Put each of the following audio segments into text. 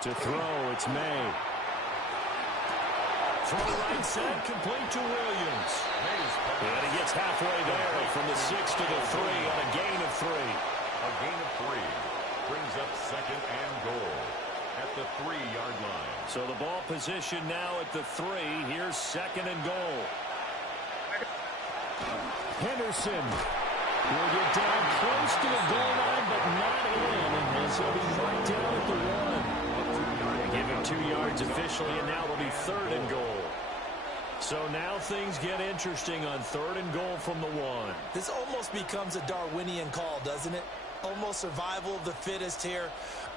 To throw, it's May. Throw right side, complete to Williams. And he gets halfway there from the 6 to the 3 on a gain of 3. A gain of 3 brings up second and goal at the 3-yard line. So the ball position now at the 3. Here's second and goal. Henderson will get down close to the goal line, but not in. And so he'll be right down at the 1. Give him 2 yards officially, and now it'll be third and goal. So now things get interesting on third and goal from the 1. This almost becomes a Darwinian call, doesn't it? Almost survival of the fittest here.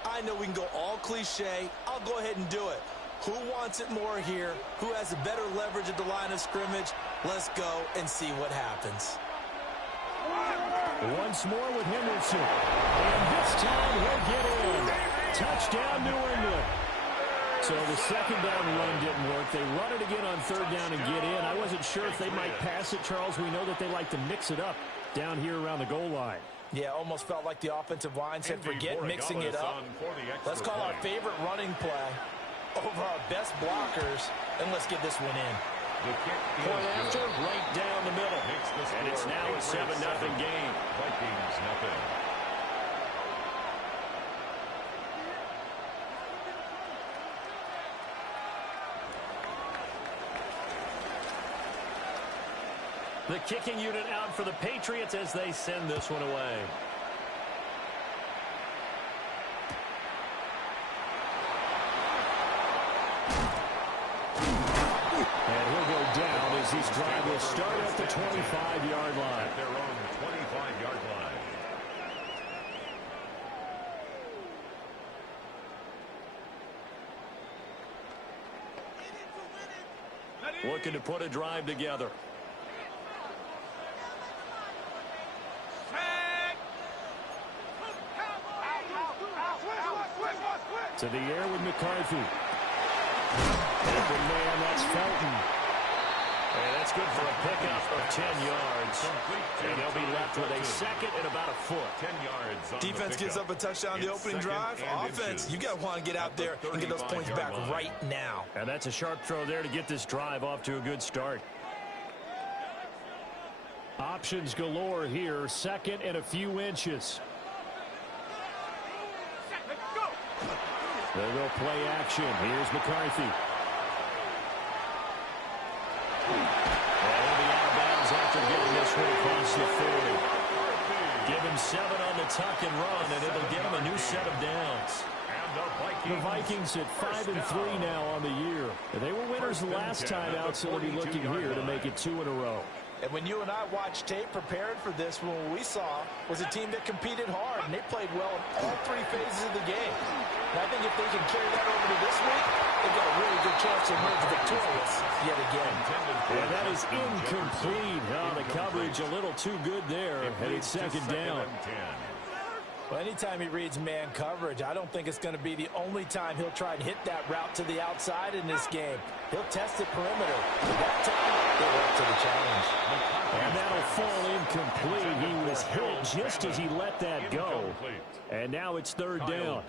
I know we can go all cliche. I'll go ahead and do it. Who wants it more here? Who has a better leverage at the line of scrimmage? Let's go and see what happens. Once more with Henderson. And this time he'll get in. Touchdown, New England. So the second down run didn't work. They run it again on third down and get in. I wasn't sure if they might pass it, Charles. We know that they like to mix it up down here around the goal line. Yeah, almost felt like the offensive line said, forget mixing it up. Let's call our favorite running play over our best blockers, and let's get this one in. Point after, right down the middle. And it's now a 7-0 game. Vikings nothing. The kicking unit out for the Patriots as they send this one away. And he'll go down as this drive will start at the 25-yard line. At their own 25-yard line. Looking to put a drive together. To the air with McCarthy. And the man, that's Felton. And that's good for a pickup of 10 yards. And they'll be left with a second and about a foot. 10 yards. Defense gives up a touchdown the opening drive. Offense, you got to want to get out there and get those points back right now. And that's a sharp throw there to get this drive off to a good start. Options galore here. Second and a few inches. They'll go play action. Here's McCarthy. And he'll be out of bounds after getting this one across the 40. Give him 7 on the tuck and run, and it'll give him a new set of downs. The Vikings at 5-3 now on the year. They were winners last time out, so they'll be looking here to make it 2 in a row. And when you and I watched tape preparing for this, what we saw was a team that competed hard, and they played well in all 3 phases of the game. And I think if they can carry that over to this week, they've got a really good chance to emerge victorious yet again. And that is incomplete. Oh, the coverage a little too good there, and it's second down. Well, anytime he reads man coverage, I don't think it's going to be the only time he'll try and hit that route to the outside in this game. He'll test the perimeter. But that time, they're up to the challenge. And that'll fall incomplete. He was hit just as he let that go. And now it's third down.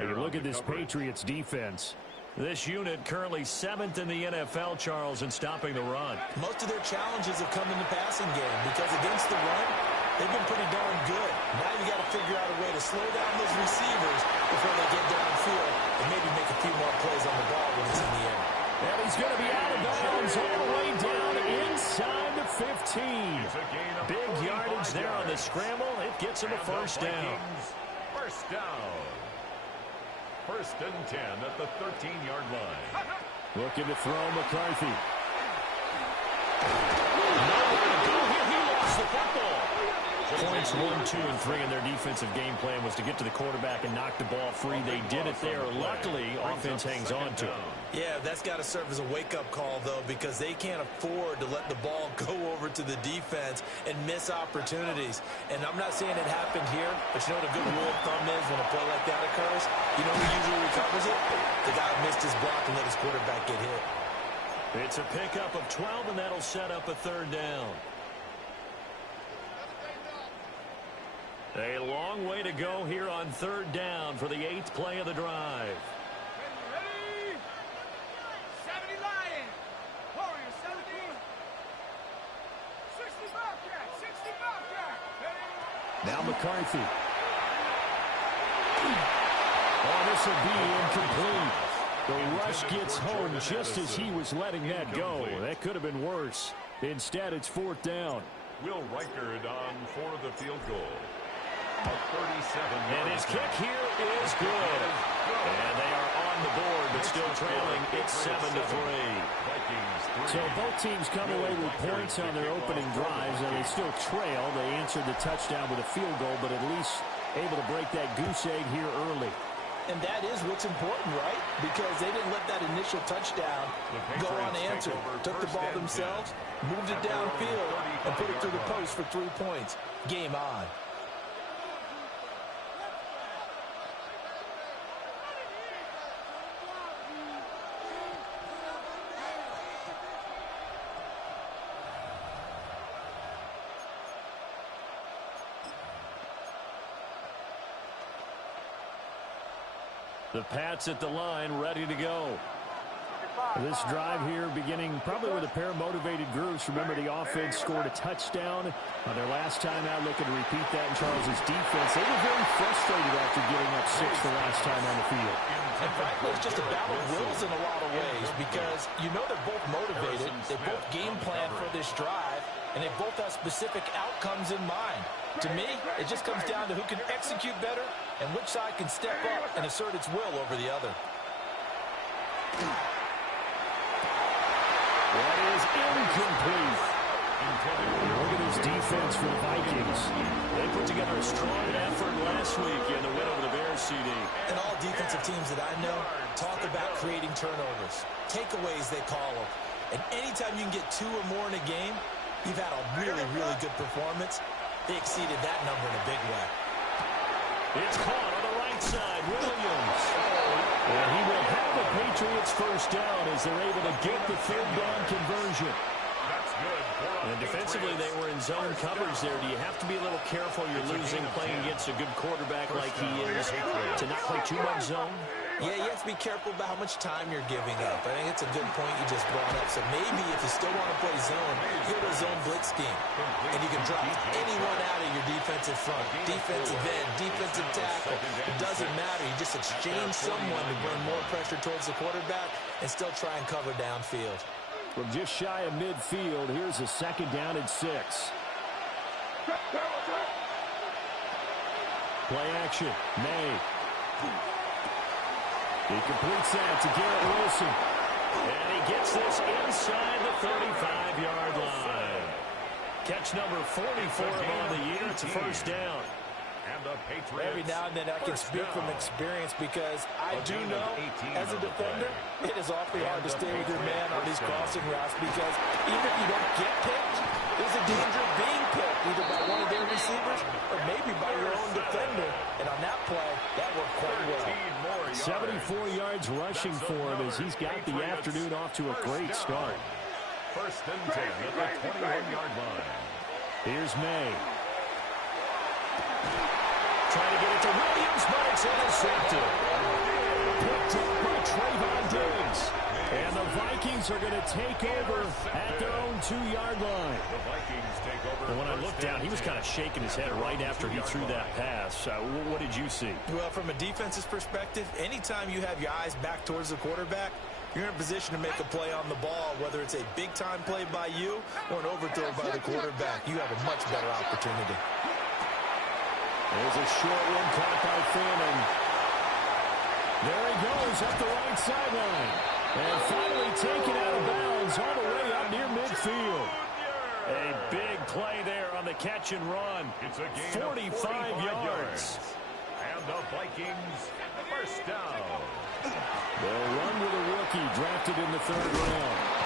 And you look at this Patriots defense. This unit currently 7th in the NFL, Charles, in stopping the run. Most of their challenges have come in the passing game because against the run, they've been pretty darn good. Now you got to figure out a way to slow down those receivers before they get downfield and maybe make a few more plays on the ball when it's in the air. And he's going to be out of bounds all the way down inside the 15. Big yardage there on the scramble. It gets him a first down. First down. First and 10 at the 13-yard line. Looking to throw McCarthy. Nowhere to go here. He lost the football. Points 1, 2, and 3 in their defensive game plan was to get to the quarterback and knock the ball free. They did it there. Luckily, offense hangs on to it. Yeah, that's got to serve as a wake-up call, though, because they can't afford to let the ball go over to the defense and miss opportunities. And I'm not saying it happened here, but you know what a good rule of thumb is when a play like that occurs? You know who usually recovers it? The guy who missed his block and let his quarterback get hit. It's a pickup of 12, and that'll set up a third down. A long way to go here on third down for the 8th play of the drive. Now McCarthy. Oh, this will be incomplete. The rush gets home just as he was letting that go. That could have been worse. Instead, it's 4th down. Will Reichard on for the field goal. A 37. And his kick here is good. And they are on the board, but still trailing. It's 7-3. So both teams come away with points on their opening drives, and they still trail. They answered the touchdown with a field goal, but at least able to break that goose egg here early. And that is what's important, right? Because they didn't let that initial touchdown go unanswered. Took the ball themselves, moved it downfield, and put it through the post for 3 points. Game on. The Pats at the line, ready to go. This drive here beginning probably with a pair of motivated groups. Remember, the offense scored a touchdown on their last time out, looking to repeat that in Charles' defense. They were very frustrated after giving up 6 the last time on the field. And frankly, it's just a battle of wills in a lot of ways because you know they're both motivated. They both game plan for this drive, and they both have specific outcomes in mind. To me, it just comes down to who can execute better and which side can step up and assert its will over the other. That is incomplete. Look at this defense for the Vikings. They put together a strong effort last week in the win over the Bears, CD. And all defensive teams that I know talk about creating turnovers. Takeaways, they call them. And anytime you can get 2 or more in a game, you've had a really, really good performance. They exceeded that number in a big way. It's caught on the right side. Williams. And he will have the Patriots first down as they're able to get the 3rd down conversion. That's good. And defensively, they were in zone coverage there. Do you have to be a little careful? You're losing playing against a good quarterback like he is to not play too much zone? Yeah, you have to be careful about how much time you're giving up. I think it's a good point you just brought up. So maybe if you still want to play zone, go to a zone blitz scheme. And you can drop anyone out of your defensive front. Defensive end, defensive tackle. It doesn't matter. You just exchange someone to bring more pressure towards the quarterback and still try and cover downfield. From just shy of midfield, here's a 2nd down and 6. Play action. May. He completes that to Garrett Wilson. And he gets this inside the 35-yard line. Catch number 44 on the year. It's a first down. Every now and then I can speak from experience because I do know, as a defender, it is awfully hard to stay with your man on these crossing routes because even if you don't get picked, there's a danger of being picked either by one of their receivers or maybe by your own defender. And on that play, that worked quite well. 74 yards rushing for him as he's got the afternoon off to a great start. 1st and 10 at the 21-yard line. Here's May. Trying to get it to Williams, but it's intercepted. Picked up by Trayvon Diggs. And the Vikings are going to take over at their own 2-yard line. The Vikings take over. And when I looked down, he was kind of shaking his head right after he threw that pass. What did you see? Well, from a defense's perspective, anytime you have your eyes back towards the quarterback, you're in a position to make a play on the ball, whether it's a big-time play by you or an overthrow by the quarterback. You have a much better opportunity. There's a short one caught by Finn, and there he goes up the right sideline. And finally taken out of bounds all the way up near midfield. A big play there on the catch and run. It's a gain 45 yards. And the Vikings first down. They'll run with a rookie drafted in the 3rd round.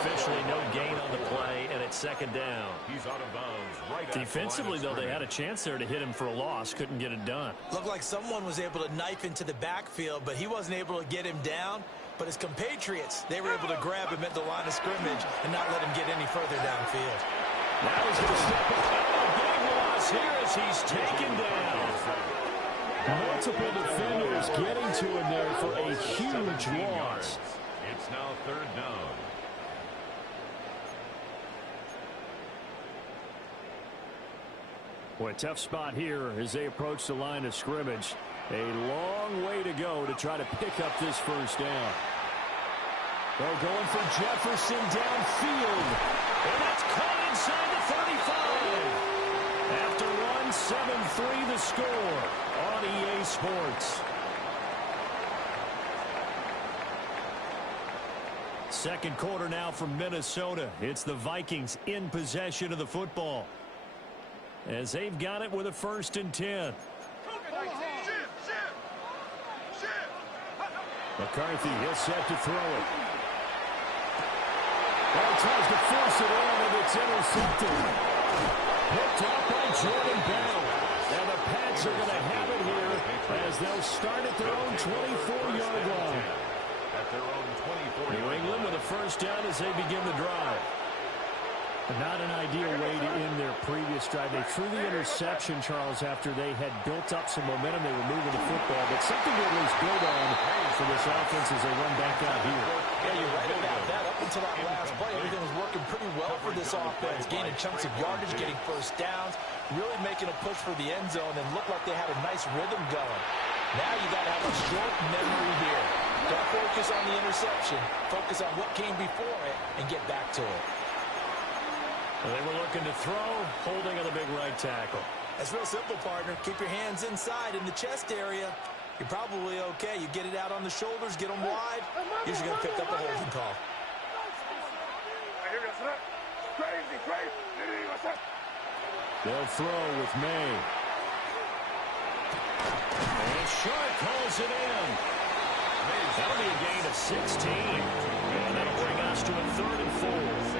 Officially no gain on the play, and it's 2nd down. He's out of bounds. Right. Defensively, though, they had a chance there to hit him for a loss. Couldn't get it done. Looked like someone was able to knife into the backfield, but he wasn't able to get him down. But his compatriots, they were able to grab him at the line of scrimmage and not let him get any further downfield. Now he's going to step up. A big loss here as he's taken down. Multiple defenders getting to him there for a huge loss. It's now 3rd down. Boy, tough spot here as they approach the line of scrimmage. A long way to go to try to pick up this first down. They're going for Jefferson downfield. And that's caught inside the 35. After one, 7-3 the score on EA Sports. Second quarter now from Minnesota. It's the Vikings in possession of the football, as they've got it with a 1st and 10. McCarthy, he'll set to throw it. Well, tries to force it in, and it's intercepted. Picked off by Jordan Bell. And the Pats are going to have it here as they'll start at their own 24-yard line. New England with a 1st down as they begin the drive. Not an ideal way to end their previous drive. They threw the interception, Charles, after they had built up some momentum. They were moving the football, but something to at least build on for this offense as they run back out here. Yeah, you're right about that. Up until that last play, everything was working pretty well for this offense, gaining chunks of yardage, getting 1st downs, really making a push for the end zone, and looked like they had a nice rhythm going. Now you got to have a short memory here. Don't focus on the interception. Focus on what came before it and get back to it. Well, they were looking to throw, holding on the big right tackle. That's real simple, partner. Keep your hands inside in the chest area. You're probably okay. You get it out on the shoulders, get them wide. Usually going to pick up a holding call. They'll throw with May. And Sharp calls it in. That'll be a gain of 16. And that'll bring us to a 3rd and 4.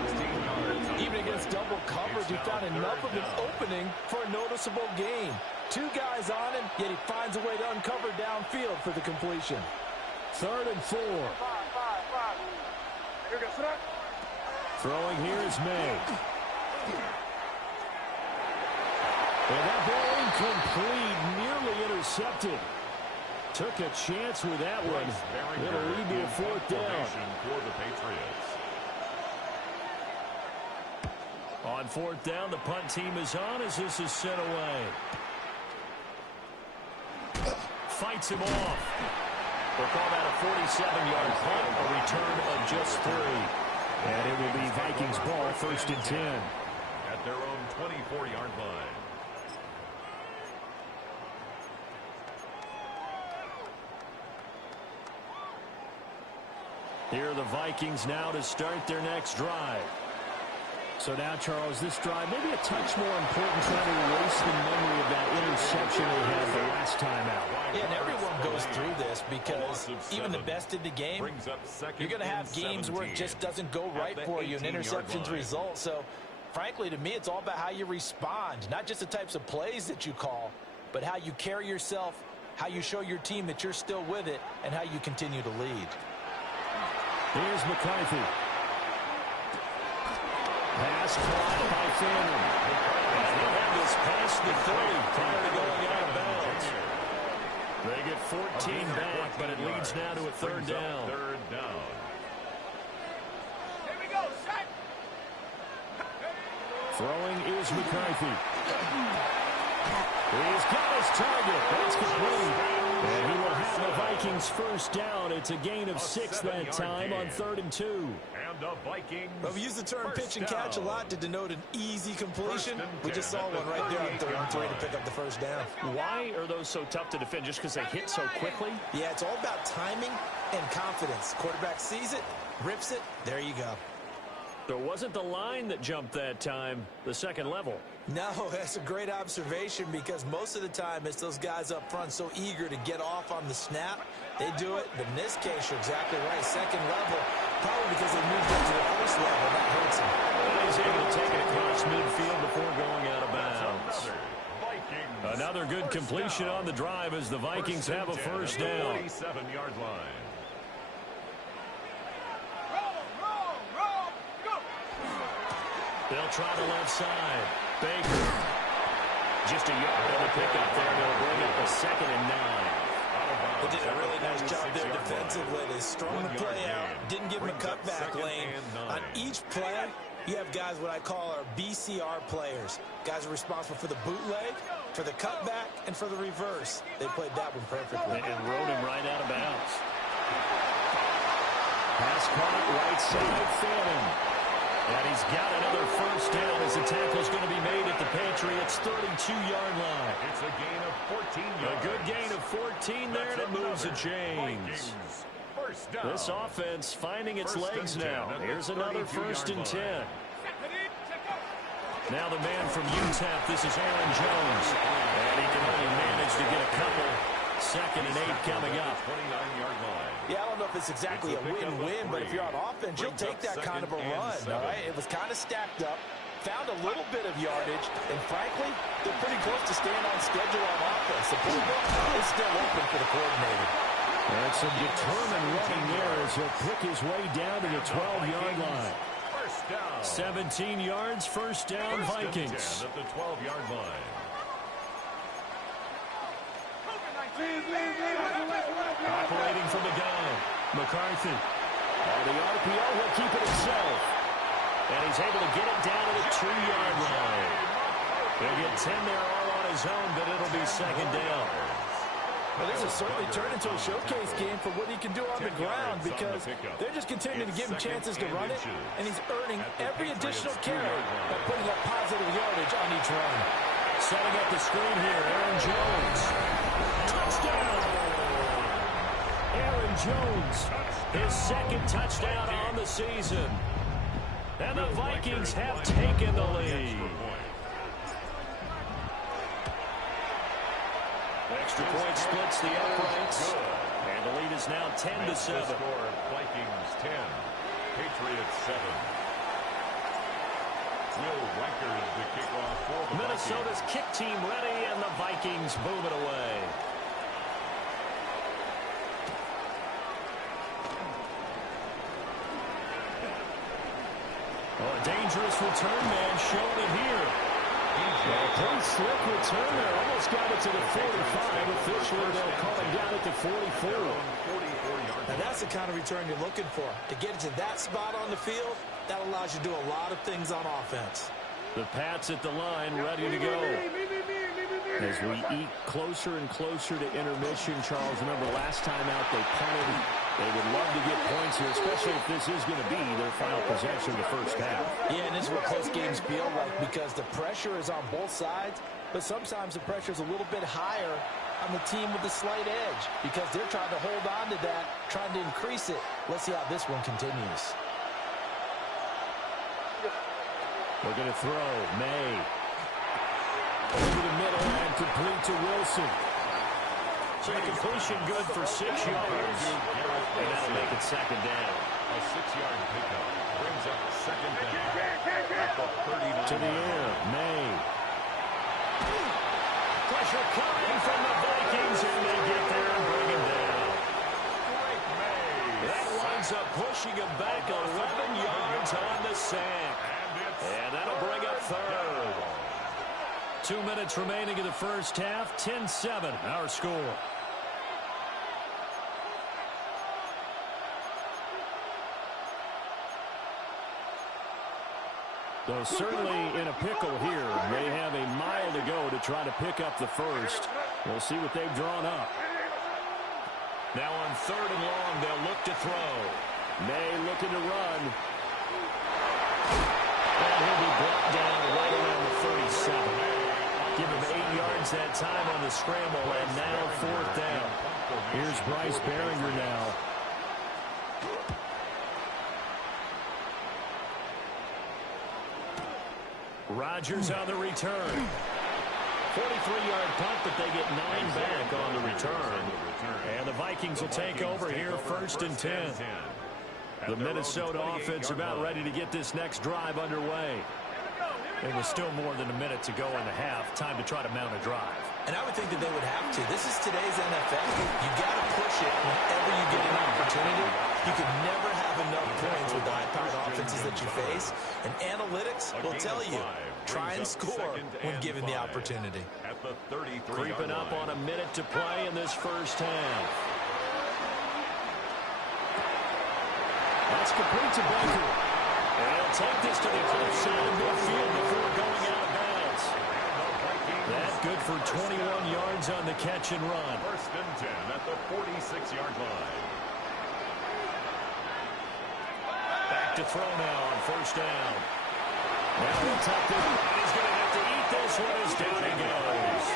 16 yards. Even against double coverage, he found enough of an opening for a noticeable gain. 2 guys on him, yet he finds a way to uncover downfield for the completion. 3rd and 4. Throwing here is May. And that ball incomplete, nearly intercepted. Took a chance with that one. It'll lead to a 4th down. For the Patriots. On 4th down, the punt team is on as this is sent away. Fights him off. We'll call that a 47-yard punt, a return of just 3. And it will be Vikings ball, 1st and 10. At their own 24-yard line. Here are the Vikings now to start their next drive. So now, Charles, this drive maybe a touch more important, trying to erase the memory of that interception they had the last time out. Yeah, and everyone goes through this because even the best in the game, you're going to have games where it just doesn't go right for you, and interceptions result. So, frankly, to me, it's all about how you respond, not just the types of plays that you call, but how you carry yourself, how you show your team that you're still with it, and how you continue to lead. Here's McCarthy. Pass caught by Phantom. And he'll have this past the 30 prior to going out of bounds. They get 14 back, but it leads now to a 3rd down. 3rd down. Here we go, set. Throwing is McCarthy. He's got his target. That's complete. And he will have the Vikings 1st down. It's a gain of 6 that time on 3rd and 2. And the Vikings. Well, we use the term pitch and catch a lot to denote an easy completion. We just saw one right there on 3rd and 3 to pick up the 1st down. Why are those so tough to defend? Just because they hit so quickly? Yeah, it's all about timing and confidence. Quarterback sees it, rips it, there you go. There wasn't the line that jumped that time, the second level. No, that's a great observation because most of the time it's those guys up front so eager to get off on the snap. They do it, but in this case, you're exactly right. Second level, probably because they moved up to the 1st level. That hurts him. He's able to take it across midfield before going out of bounds. Another good completion on the drive as the Vikings have a 1st down. 47-yard line. They'll try the left side. Baker. Just a yard on the pickup there. They'll bring up a 2nd and 9. They did a really nice job there defensively. They strung the play out, didn't give him a cutback lane. On each play, You have guys what I call our BCR players. Guys are responsible for the bootleg, for the cutback, and for the reverse. They played that one perfectly. And rode him right out of bounds. Pass caught, right side, Fannin. And he's got another first down as the tackle's going to be made at the Patriots' 32-yard line. It's a gain of 14 yards. A good gain of 14 there, and it moves the chains. This offense finding its legs now. Here's another 1st and 10. Now the man from UTEP, this is Aaron Jones. And he can only manage to get a couple. 2nd and 8 coming up. 29-yard line. Yeah, I don't know if it's exactly a win-win, but if you're on offense, you'll take that kind of a run, all right? It was kind of stacked up, found a little bit of yardage, and frankly, they're pretty close to staying on schedule on offense. The playbook is still open for the coordinator. And some determined running there as he'll pick his way down to the 12-yard line. 17 yards, first down, Vikings. At the 12-yard line. Operating from the gun, McCarthy. On the RPO, he'll keep it himself. And he's able to get it down to the 2-yard line. He'll get 10 there all on his own, but it'll be 2nd down. Well, this has certainly turned into a showcase game for what he can do on the ground because they're just continuing to give him chances to run it, and he's earning every additional carry by putting up positive yardage on each run. Setting up the screen here, Aaron Jones. Touchdown! Aaron Jones, his 2nd touchdown on the season. And the Vikings have taken the lead. Extra point splits the uprights. And the lead is now 10-7. Vikings 10, Patriots 7. Will Riker the kickoff for the Minnesota's Vikings. kick team ready, and the Vikings move it away. Oh, a dangerous return man showing it here. A pretty slick return there. Almost got it to the 45. Officially, they'll call him down at the 44. Now, that's the kind of return you're looking for. To get it to that spot on the field, that allows you to do a lot of things on offense. The Pats at the line, ready to go. As we eat closer and closer to intermission, Charles, remember last time out they punted. They would love to get points here, especially if this is going to be their final possession of the first half. Yeah, and this is what close games feel like because the pressure is on both sides, but sometimes the pressure is a little bit higher on the team with the slight edge because they're trying to hold on to that, trying to increase it. Let's see how this one continues. We're going to throw. May. Over the middle and complete to Wilson. So the completion good for 6 yards. And that'll make it 2nd down. A 6-yard pickup brings up 2nd down at the 39. To the air. May. Pressure coming from the Vikings, and they get there and bring him down. That winds up pushing him back 11 yards on the sack. And that'll bring up 3rd. 2 minutes remaining in the first half. 10-7, our score. So certainly in a pickle here. They have a mile to go to try to pick up the first. We'll see what they've drawn up. Now on 3rd and long, they'll look to throw. May looking to run. And he'll be brought down right around the 37. Give him 8 yards that time on the scramble, and now 4th down. Here's Bryce Behringer now. Rodgers on the return. 43-yard punt, but they get 9 back on the return. And the Vikings will take over here 1st and 10. The Minnesota offense about ready to get this next drive underway. And with still more than a minute to go in the half, time to try to mount a drive. And I would think that they would have to. This is today's NFL. You got to push it whenever you get an opportunity. You can never have enough points with the high-powered offenses that you face. And analytics will tell you, try and score when given the opportunity. At the 33. Creeping up on a minute to play in this first half. That's complete to Baker. And he'll take this to the other side of midfield before going out of bounds. That's good for 21 yards on the catch and run. First and 10 at the 46-yard line. Back to throw now on first down. Now he'll tuck this. He's going to have to eat this one as down he goes.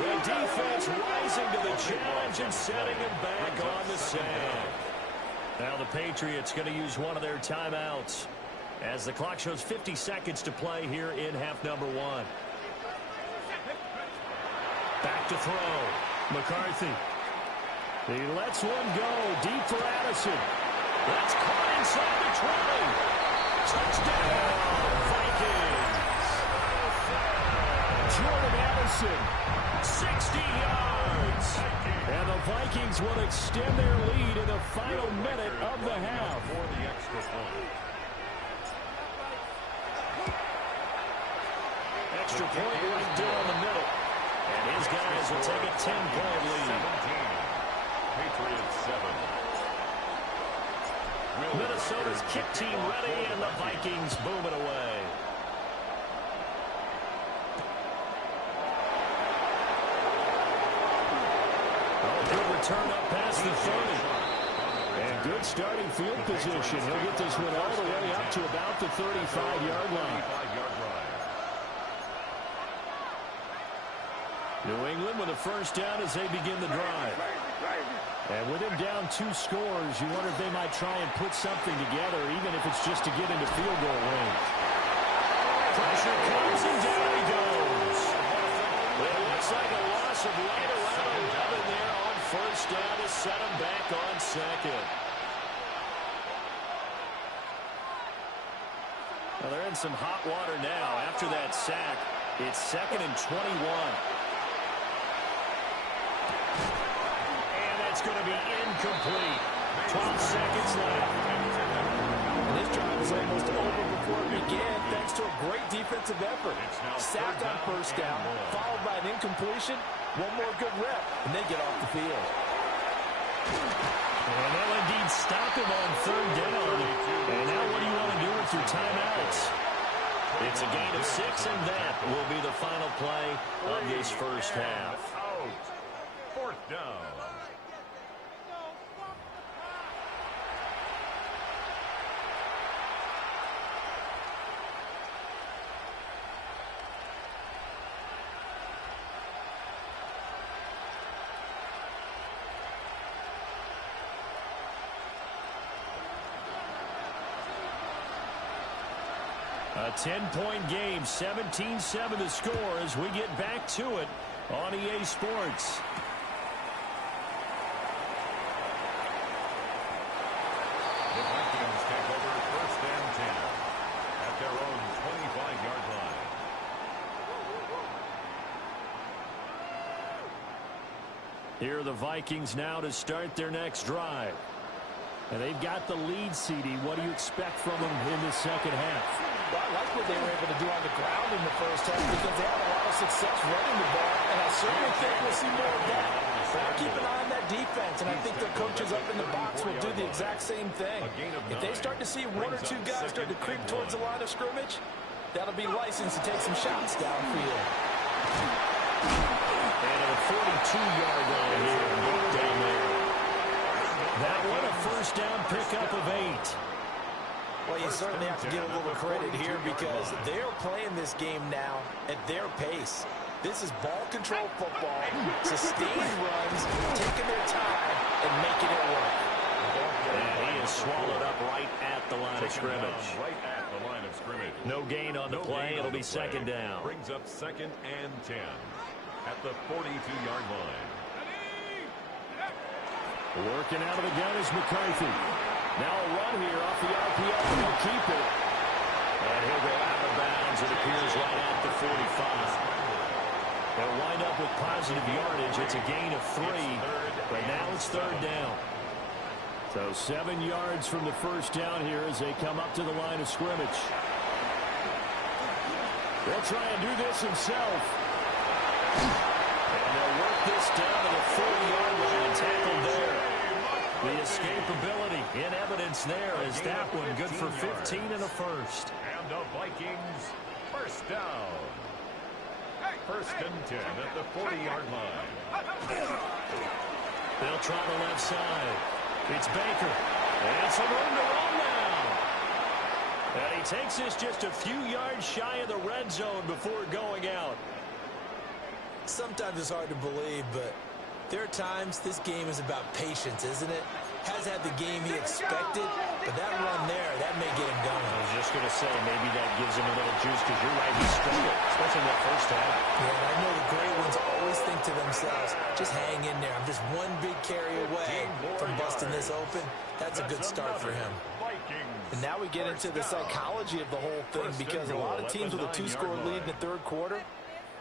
The defense rising to the challenge and setting him back on the sand. Now the Patriots going to use one of their timeouts as the clock shows 50 seconds to play here in half number one. Back to throw. McCarthy. He lets one go deep for Addison. That's caught inside the 20. Touchdown, Vikings. Jordan Addison, 60 yards. And the Vikings will extend their lead in the final minute of the half. For the extra point. Extra point right down the middle. And his guys will take a 10-point lead. 17. Patriots 7. Minnesota's kick team ready, and the Vikings boom it away. Oh, good return up past the 30. And good starting field position. He'll get this one all the way up to about the 35-yard line. New England with a first down as they begin the drive. And with him down 2 scores, you wonder if they might try and put something together, even if it's just to get into field goal range. Pressure comes and down he goes. It looks like a loss of right around 11 there on first down to set him back on second. Well, they're in some hot water now. After that sack, it's 2nd and 21. It's going to be incomplete. 12 seconds left. And this drive is almost over before it began, thanks to a great defensive effort. Sacked on first down, followed by an incompletion. One more good rep, and they get off the field. And they'll indeed stop him on 3rd down. And now what do you want to do with your timeouts? It's a gain of 6, and that will be the final play of this first half. 4th down. A 10-point game, 17-7 the score as we get back to it on EA Sports. The Vikings take over 1st and 10 at their own 25-yard line. Here are the Vikings now to start their next drive. And they've got the lead, CD. What do you expect from them in the second half? Well, I like what they were able to do on the ground in the first half because they had a lot of success running the ball, and I certainly think we'll see more of that. But I'll keep an eye on that defense, and I think their coaches up in the box will do the exact same thing. If they start to see 1 or 2 guys start to creep towards the line of scrimmage, that'll be licensed to take some shots downfield. And a 42-yard line here, down there. That one a first down pickup of 8. Well, you certainly have to give a little credit here because they're playing this game now at their pace. This is ball control football, sustained runs, taking their time, and making it work. And he is swallowed up right at the line of scrimmage. Right at the line of scrimmage. No gain on the play. It'll be second down. Brings up 2nd and 10 at the 42-yard line. Working out of the gun is McCarthy. Now a run here off the RPO, and he'll keep it. And he'll go out of bounds. It appears right at the 45. They'll wind up with positive yardage. It's a gain of 3, but now it's 3rd down. So 7 yards from the first down here as they come up to the line of scrimmage. They'll try and do this himself. And they'll work this down to the 40-yard line. Tackled there. The escapability in evidence there as that one good for 15 and a first. And the Vikings first down. First and 10 at the 40-yard line. They'll try the left side. It's Baker. And some room to run now. And he takes this just a few yards shy of the red zone before going out. Sometimes it's hard to believe, but there are times this game is about patience, isn't it? Has had the game he expected, but that run there, that may get him going. I was just going to say, maybe that gives him a little juice, because you're right, he struggled, especially in that first half. Yeah, and I know the great ones always think to themselves, just hang in there. I'm just one big carry away from busting this open. That's a good start for him. And now we get into the psychology of the whole thing, because a lot of teams with a 2-score lead in the third quarter,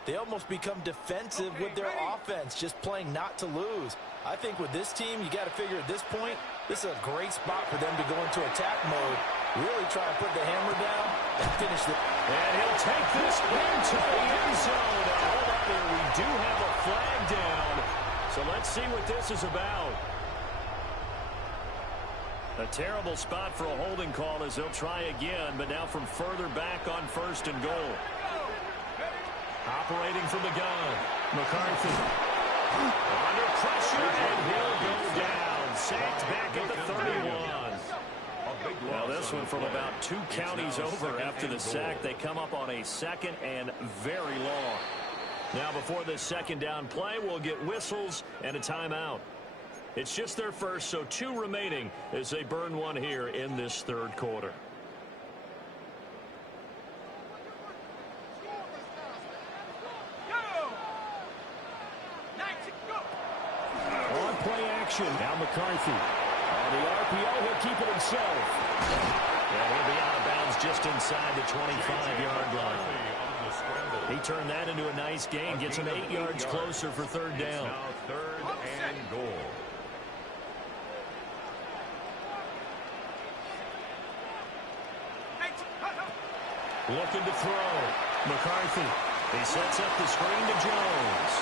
they almost become defensive with their offense, just playing not to lose. I think with this team, you got to figure at this point, this is a great spot for them to go into attack mode, really try and put the hammer down and finish it. And he'll take this into the end zone. Now, hold on here. We do have a flag down. So let's see what this is about. A terrible spot for a holding call as they'll try again, but now from further back on first and goal. Operating from the gun, McCarthy. Under pressure, and he'll go down. Sacked back at the 31. Now this one from about 2 counties over after the sack. They come up on a second and very long. Now before this second down play, we'll get whistles and a timeout. It's just their first, so 2 remaining as they burn one here in this third quarter. On play action, now McCarthy. On the RPO, he'll keep it himself. And he'll be out of bounds just inside the 25-yard line. He turned that into a nice gain, gets him 8 yards closer for third down. Now third and goal. Looking to throw. McCarthy. He sets up the screen to Jones.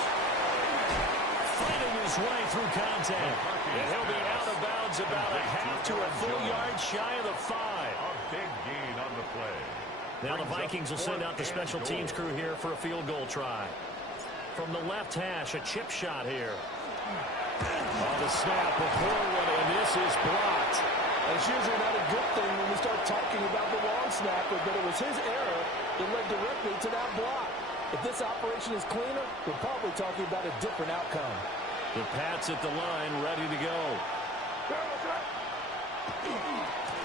Fighting his way through contact. And he'll be out of bounds about a half to a full yard shy of the 5. A big gain on the play. Now the Vikings will send out the special teams crew here for a field goal try. From the left hash, a chip shot here. On the snap, a poor one, and this is blocked. It's usually not a good thing when we start talking about the long snapper, but it was his error that led directly to that block. If this operation is cleaner, we're probably talking about a different outcome. The Pats at the line, ready to go.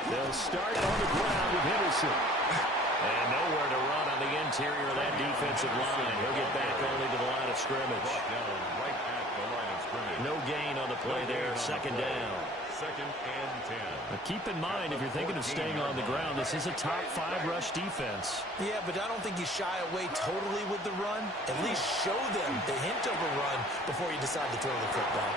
They'll start on the ground with Henderson. And nowhere to run on the interior of that defensive line. He'll get back only to the line of scrimmage. Right at the line of scrimmage. No gain on the play there, second down. Second and 10. But keep in mind, if you're thinking of staying on the ground, this is a top 5 rush defense. Yeah, but I don't think you shy away totally with the run. At least show them the hint of a run before you decide to throw the football.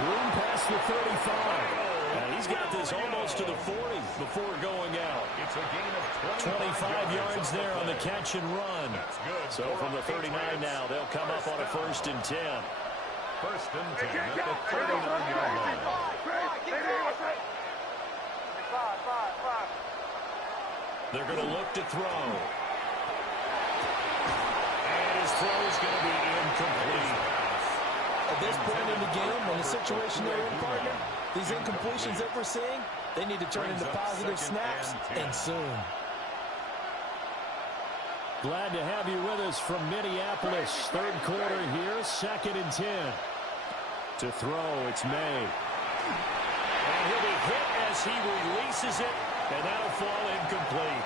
Room past the 35. And he's got this almost to the 40 before going out. It's a gain of 25 yards there on the catch and run. So from the 39 now, they'll come up on a first and 10. First and 10 at the 39-yard line. They're going to look to throw. And his throw is going to be incomplete. At this point in the game, when the situation they're in, partner, these incompletions that we're seeing, they need to turn into positive snaps, and soon. Glad to have you with us from Minneapolis. Third quarter here, second and 10. To throw, it's May. And he'll be hit as he releases it, and that'll fall incomplete.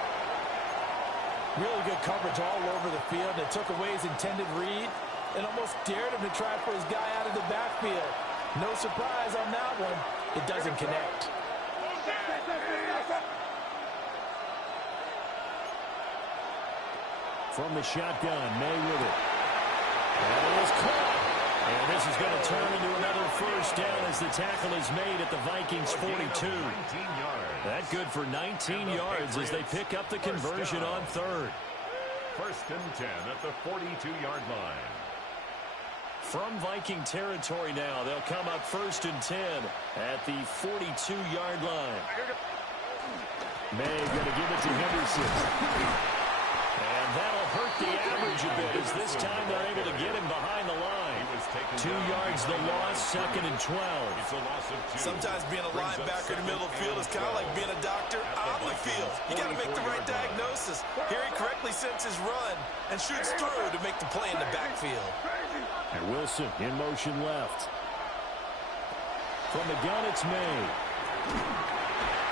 Really good coverage all over the field. It took away his intended read and almost dared him to try for his guy out of the backfield. No surprise on that one. It doesn't connect. From the shotgun, May with it. And it is caught. And this is going to turn into another first down as the tackle is made at the Vikings 42. That good for 19 yards as they pick up the conversion on third. First and 10 at the 42-yard line. From Viking territory now, they'll come up 1st and 10 at the 42-yard line. May going to give it to Henderson. And that'll hurt the average a bit, as this time they're able to get him behind the line. 2 yards the loss, 2nd and 12. Sometimes being a linebacker in the middle of the field is kind of like being a doctor on the field. You got to make the right diagnosis. Here he correctly sets his run and shoots through to make the play in the backfield. And Wilson in motion left. From the gun, it's May.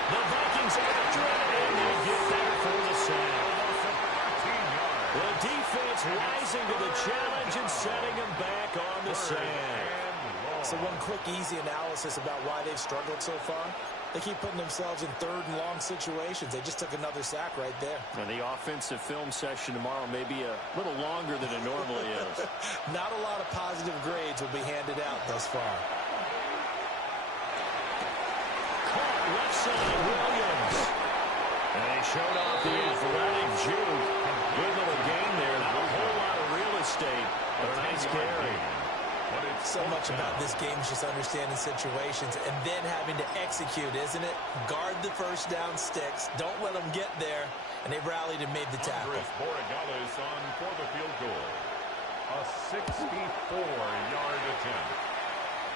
The Vikings after it, and they get there for the sack. The defense rising to the challenge and setting them back on the sack. So one quick, easy analysis about why they've struggled so far. They keep putting themselves in 3rd and long situations. They just took another sack right there. And the offensive film session tomorrow may be a little longer than it normally is. Not a lot of positive grades will be handed out thus far. Caught left side, Williams. And he showed off the athletic juke. Good little game there. Not a whole lot of real estate, but a nice carry. So much about this game is just understanding situations and then having to execute, isn't it? Guard the first down sticks. Don't let them get there. And they rallied and made the tackle. Borregales on for the field goal. A 64-yard attempt.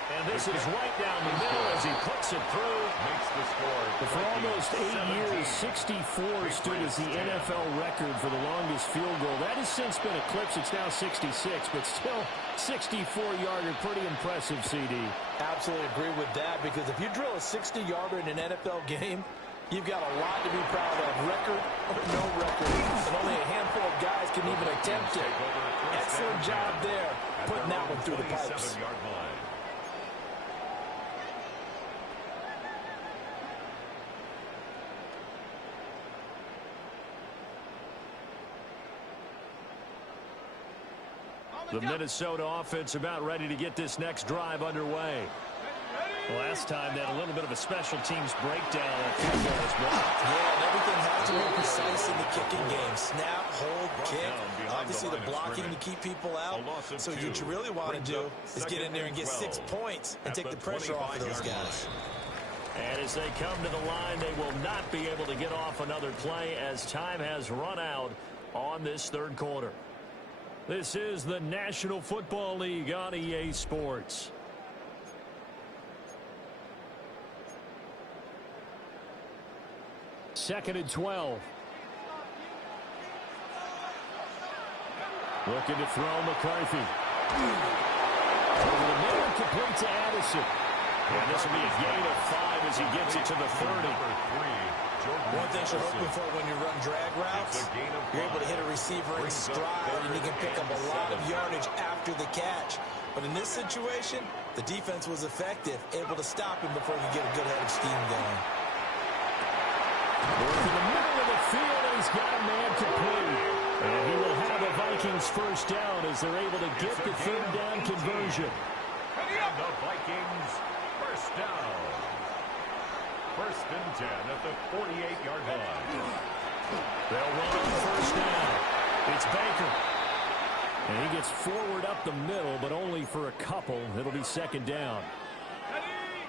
And this is right down the middle as he puts it through. Makes the score. But for almost 8 years, 64 stood as the NFL record for the longest field goal. That has since been eclipsed. It's now 66, but still 64-yarder. Pretty impressive, CD. Absolutely agree with that, because if you drill a 60-yarder in an NFL game, you've got a lot to be proud of, record or no record. And only a handful of guys can even attempt it. Excellent job there, putting that one through the pipes. The Minnesota offense about ready to get this next drive underway. Last time, they had a little bit of a special teams breakdown at field goal as well. Yeah, and everything has to be precise in the kicking game. Snap, hold, kick. Obviously, the blocking to keep people out. So what you really want to do is get in there and get 6 points and take the pressure off of those guys. And as they come to the line, they will not be able to get off another play as time has run out on this 3rd quarter. This is the National Football League on EA Sports. Second and 12. Looking to throw McCarthy. Over the middle, complete to Addison. And this will be a gain of 5 as he gets it to the 30. One thing you're hoping for when you run drag routes, you're able to hit a receiver in stride, and you can pick up a lot of yardage after the catch. But in this situation, the defense was effective, able to stop him before he could get a good head of steam going. Working the middle of the field, and he's got a man complete. And he will have a Vikings first down as they're able to get the 3rd down conversion. And the Vikings first down. 1st and 10 at the 48-yard line. They'll run on 1st down. It's Baker. And he gets forward up the middle, but only for a couple. It'll be 2nd down.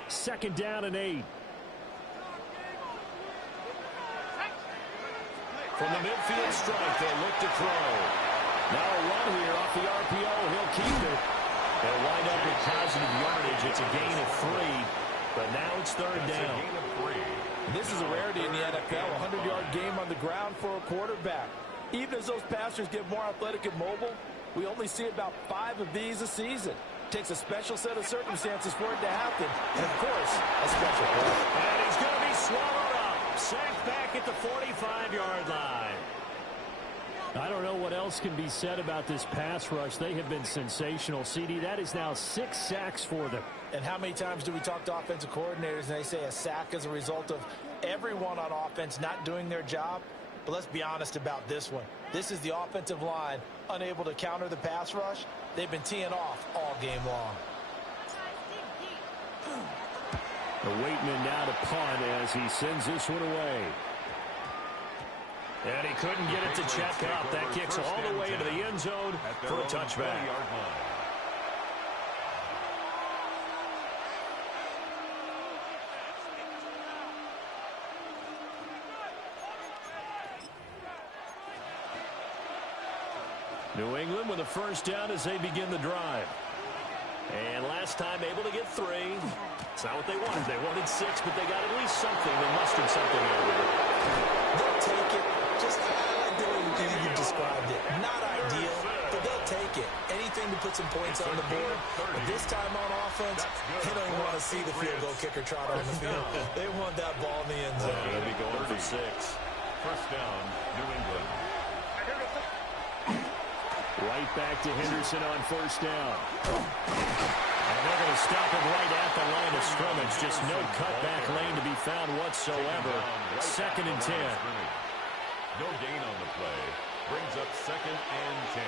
2nd down and 8. From the midfield strike, they'll look to throw. Now a run here off the RPO. He'll keep it. They'll wind up with positive yardage. It's a gain of 3. But now it's 3rd down. This is a rarity in the NFL, a 100-yard game on the ground for a quarterback. Even as those passers get more athletic and mobile, we only see about 5 of these a season. It takes a special set of circumstances for it to happen, and of course, a special play. And he's going to be swallowed up. Sacked back at the 45-yard line. I don't know what else can be said about this pass rush. They have been sensational. CD, that is now 6 sacks for them. And how many times do we talk to offensive coordinators and they say a sack is a result of everyone on offense not doing their job? But let's be honest about this one. This is the offensive line unable to counter the pass rush. They've been teeing off all game long. The Waitman now to punt as he sends this one away. And he couldn't get it to check up. That kicks all the way into the end zone for a touchback. New England with a first down as they begin the drive. And last time able to get 3. It's not what they wanted. They wanted 6, but they got at least something. They mustered something out of it. They'll take it. Just like the way you described it. Not ideal, but they'll take it. Anything to put some points on the board. But this time on offense, they don't even want to see the field goal kicker trot on the field. They want that ball in the end zone. They'll be going for 6. First down, New England. Right back to Henderson on first down. And they're going to stop him right at the line of scrimmage. Just no cutback lane to be found whatsoever. Second and 10. No gain on the play. Brings up second and 10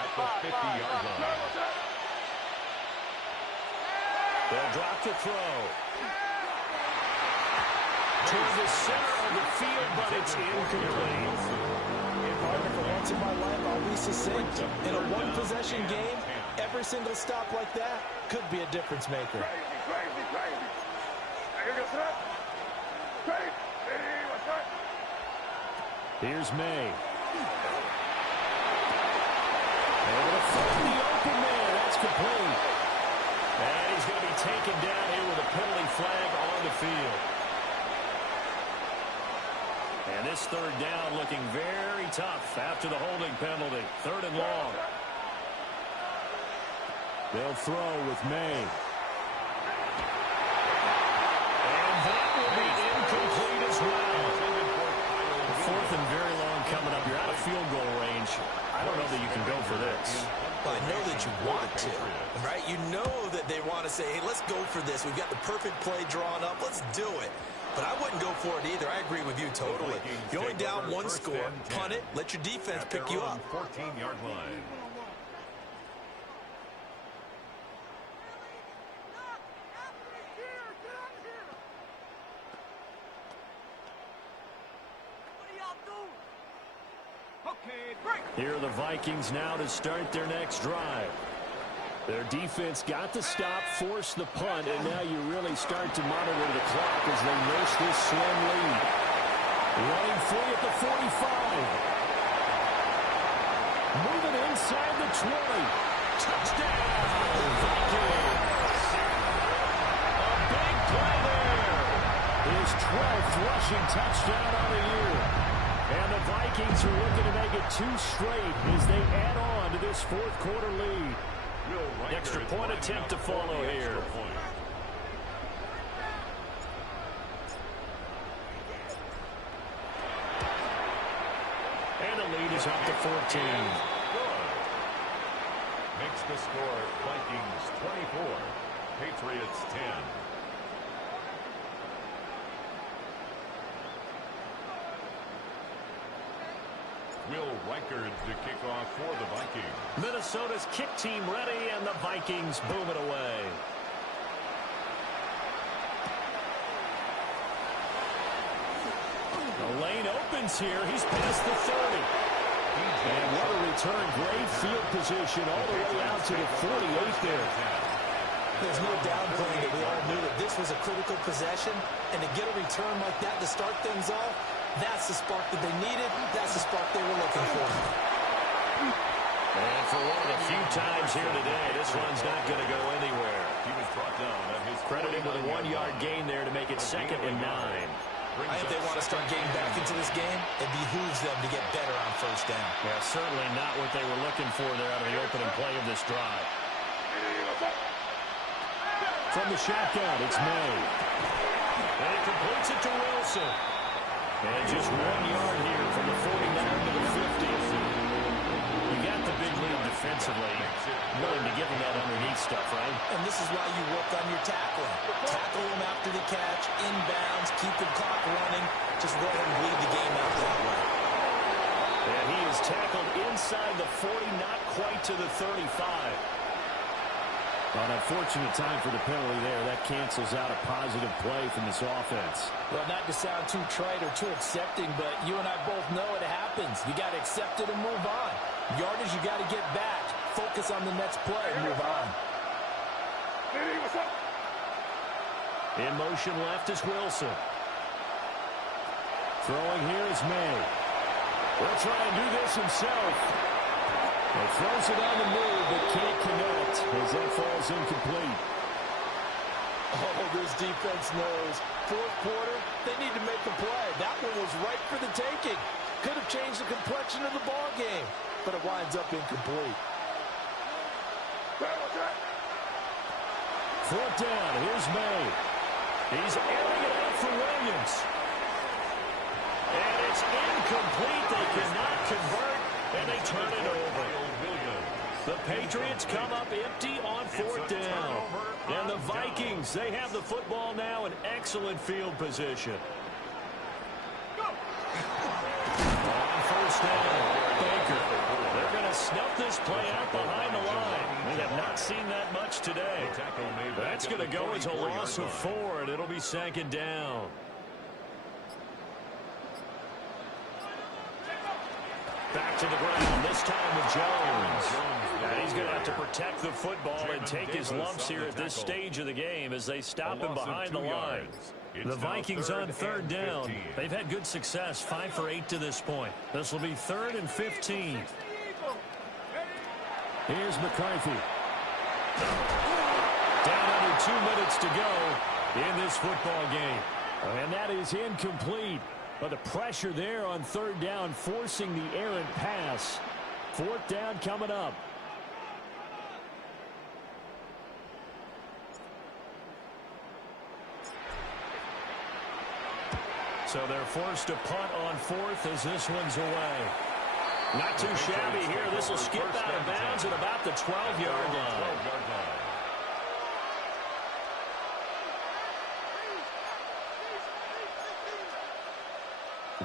at the 50-yard line. They'll drop to throw. To the center of the field, but it's incomplete. For once in my life, I'll be succinct. In a one-possession game, every single stop like that could be a difference maker. Here's May. Able to find the open man. That's complete. And he's going to be taken down here with a penalty flag on the field. And this third down looking very tough after the holding penalty. Third and long. They'll throw with May. And that will be incomplete as well. Fourth and very long coming up. You're out of field goal range. I don't know that you can go for this. Well, I know that you want to, right? You know that they want to say, hey, let's go for this. We've got the perfect play drawn up. Let's do it. But I wouldn't go for it either. I agree with you totally. You're only down 1 score. Punt it. Let your defense pick you up. 14-yard line. Here are the Vikings now to start their next drive. Their defense got the stop, forced the punt, and now you really start to monitor the clock as they nurse this slim lead. Running free at the 45. Moving inside the 20. Touchdown, Vikings. A big play there. His 12th rushing touchdown on the year. And the Vikings are looking to make it 2 straight as they add on to this fourth quarter lead. Extra point attempt to follow here. And the lead is up to 14. Makes the score Vikings 24, Patriots 10. Will Reichard to kick off for the Vikings. Minnesota's kick team ready, and the Vikings boom it away. The lane opens here. He's past the 30. And what a return. Great field position all the way out to the 48 there. There's no downplaying that we all knew that this was a critical possession, and to get a return like that to start things off, that's the spark that they needed. That's the spark they were looking for. And for one of the few times here today, this one's not going to go anywhere. He was brought down at his Credited with a 1-yard gain there to make it 2nd and 9. If they want to start getting back into this game, it behooves them to get better on first down. Yeah, certainly not what they were looking for there out of the opening play of this drive. From the shotgun, it's May. And he completes it to Wilson. And just 1 yard here from the 49 to the 50. You got the big lead defensively. Willing to give him that underneath stuff, right? And this is why you work on your tackling. Tackle him after the catch, inbounds, keep the clock running. Just let him bleed the game out that way. And he is tackled inside the 40, not quite to the 35. An unfortunate time for the penalty there. That cancels out a positive play from this offense. Well, not to sound too trite or too accepting, but you and I both know it happens. You got to accept it and move on. Yardage, you got to get back. Focus on the next play and move on. In motion left is Wilson. Throwing here is May. Will try and do this himself. It throws it on the move, but can't connect as that falls incomplete. Oh, this defense knows. Fourth quarter, they need to make a play. That one was right for the taking. Could have changed the complexion of the ball game, but it winds up incomplete. Fourth down, here's May. He's airing it out for Williams. And it's incomplete. They cannot convert, and they turn it over. The Patriots come up empty on fourth down. And the Vikings, they have the football now in excellent field position. On first down, Baker. They're going to snuff this play out behind the line. We have not seen that much today. That's going to go as a loss of 4, and it'll be second down. Back to the ground, this time with Jones. And he's going to have to protect the football and take his lumps here at this stage of the game as they stop him behind the line. The Vikings on third down. They've had good success, 5 for 8 to this point. This will be 3rd and 15. Here's McCarthy. Down under 2 minutes to go in this football game. And that is incomplete. But the pressure there on third down, forcing the errant pass. Fourth down coming up. So they're forced to punt on fourth as this one's away. Not too shabby here. This will skip out of bounds at about the 12-yard line.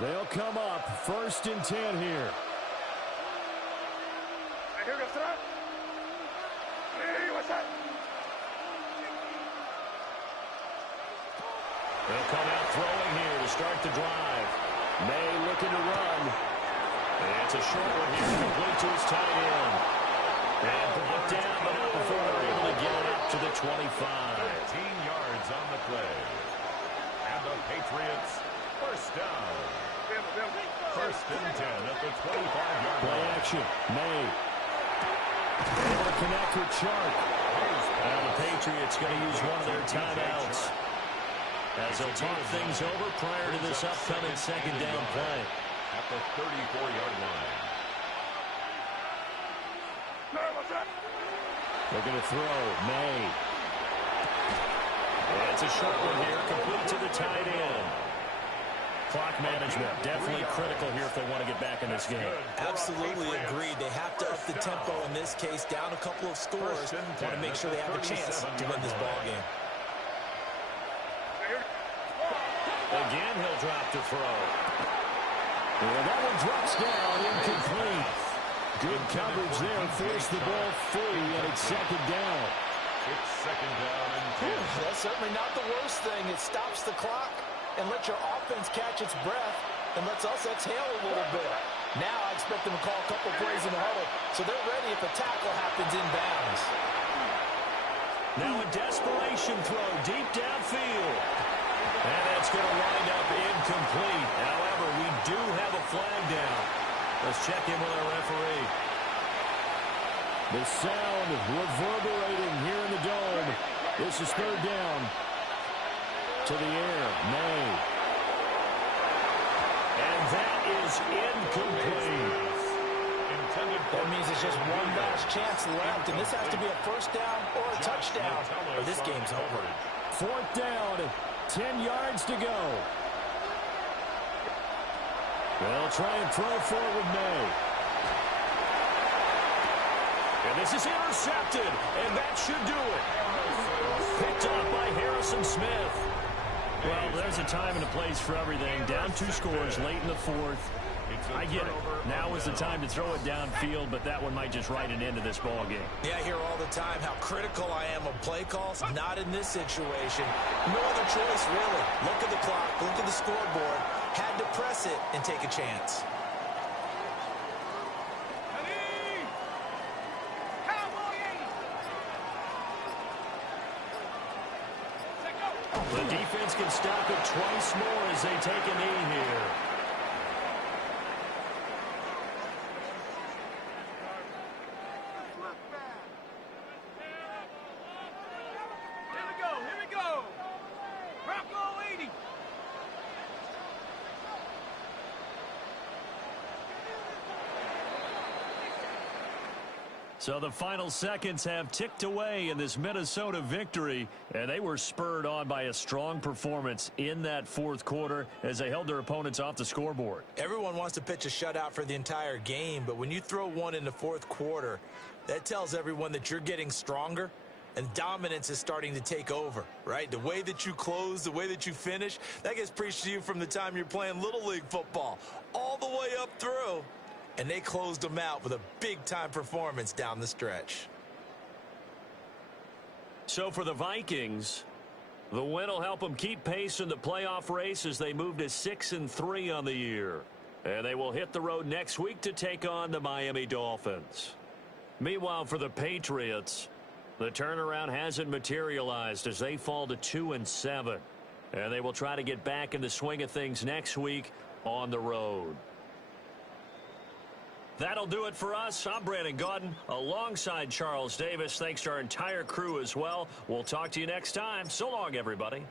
They'll come up 1st and 10 here. They'll come out throwing here to start the drive. May looking to run. And it's a short one here, complete to his tight end. And brought down, but not before they're able to get it up to the 25. 15 yards on the play. And the Patriots, first down. 1st and 10 at the 25-yard line. Play action. May. Able to connect with Sharp. Now the Patriots going to use one of their timeouts as they'll talk things over prior to this upcoming second down play. At the 34-yard line. They're going to throw. May. And it's a short one here, complete to the tight end. Clock management definitely critical here if they want to get back in this game. Absolutely agreed. They have to up the tempo in this case, down a couple of scores. Want to make sure they have a chance to win this ball game. Again, he'll drop to throw. And that one drops down, incomplete. Good coverage there, forced the ball free, and it's second down. It's second down and 10. That's certainly not the worst thing. It stops the clock and lets your offense catch its breath and lets us exhale a little bit. Now I expect them to call a couple plays in the huddle, so they're ready if a tackle happens inbounds. Now a desperation throw deep downfield. And that's going to wind up incomplete. However, we do have a flag down. Let's check in with our referee. The sound reverberating here in the dome. This is third down. To the air, May. And that is incomplete. That means it's just one last chance left, and this has to be a first down or a touchdown, or this game's over. Fourth down, 10 yards to go. They'll try and throw forward May. And this is intercepted, and that should do it. Picked up by Harrison Smith. Well, there's a time and a place for everything. Down 2 scores late in the fourth. I get it. Now is the time to throw it downfield, but that one might just write an end to this ball game. Yeah, I hear all the time how critical I am of play calls. Not in this situation. No other choice, really. Look at the clock. Look at the scoreboard. Had to press it and take a chance. The defense can stop it twice more as they take a knee here. So the final seconds have ticked away in this Minnesota victory, and they were spurred on by a strong performance in that fourth quarter as they held their opponents off the scoreboard. Everyone wants to pitch a shutout for the entire game, but when you throw one in the fourth quarter, that tells everyone that you're getting stronger and dominance is starting to take over, right? The way that you close, the way that you finish, that gets preached to you from the time you're playing Little League football all the way up through. And they closed them out with a big-time performance down the stretch. So for the Vikings, the win will help them keep pace in the playoff race as they move to 6-3 on the year. And they will hit the road next week to take on the Miami Dolphins. Meanwhile, for the Patriots, the turnaround hasn't materialized as they fall to 2-7. And they will try to get back in the swing of things next week on the road. That'll do it for us. I'm Brandon Gaudin alongside Charles Davis. Thanks to our entire crew as well. We'll talk to you next time. So long, everybody.